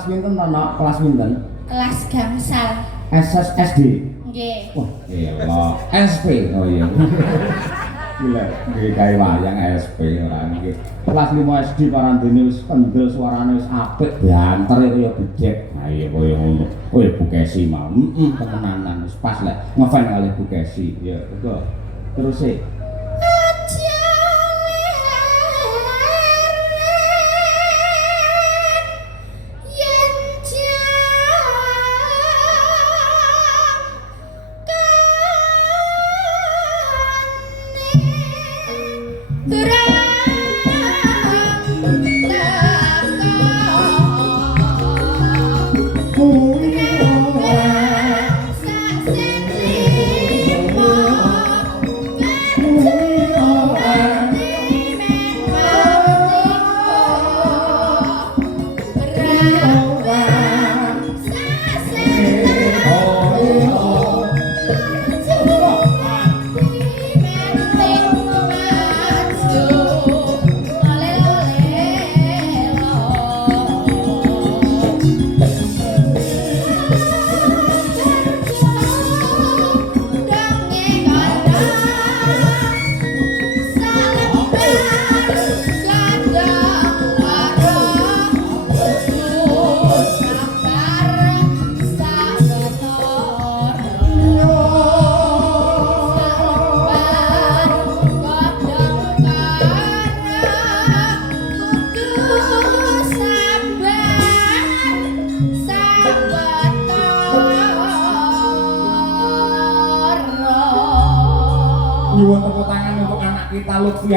Kelas pinten to, Nok? Kelas pinten? Kelas gangsal. SD. Nggih. Wah, gila. SP. Oh iya. Gila, nggih gawe wayang SP ora nggih. Kelas 5 SD parandene wis kendel suarane wis apik, banter kaya bedhek. Nah iya kaya ngono. Kaya Bukesi mau. Temenanan wis pas lek ngefan kali Bukesi. Ya, kok. Terus sih nyuwun tepuk tangan untuk anak kita Lutfi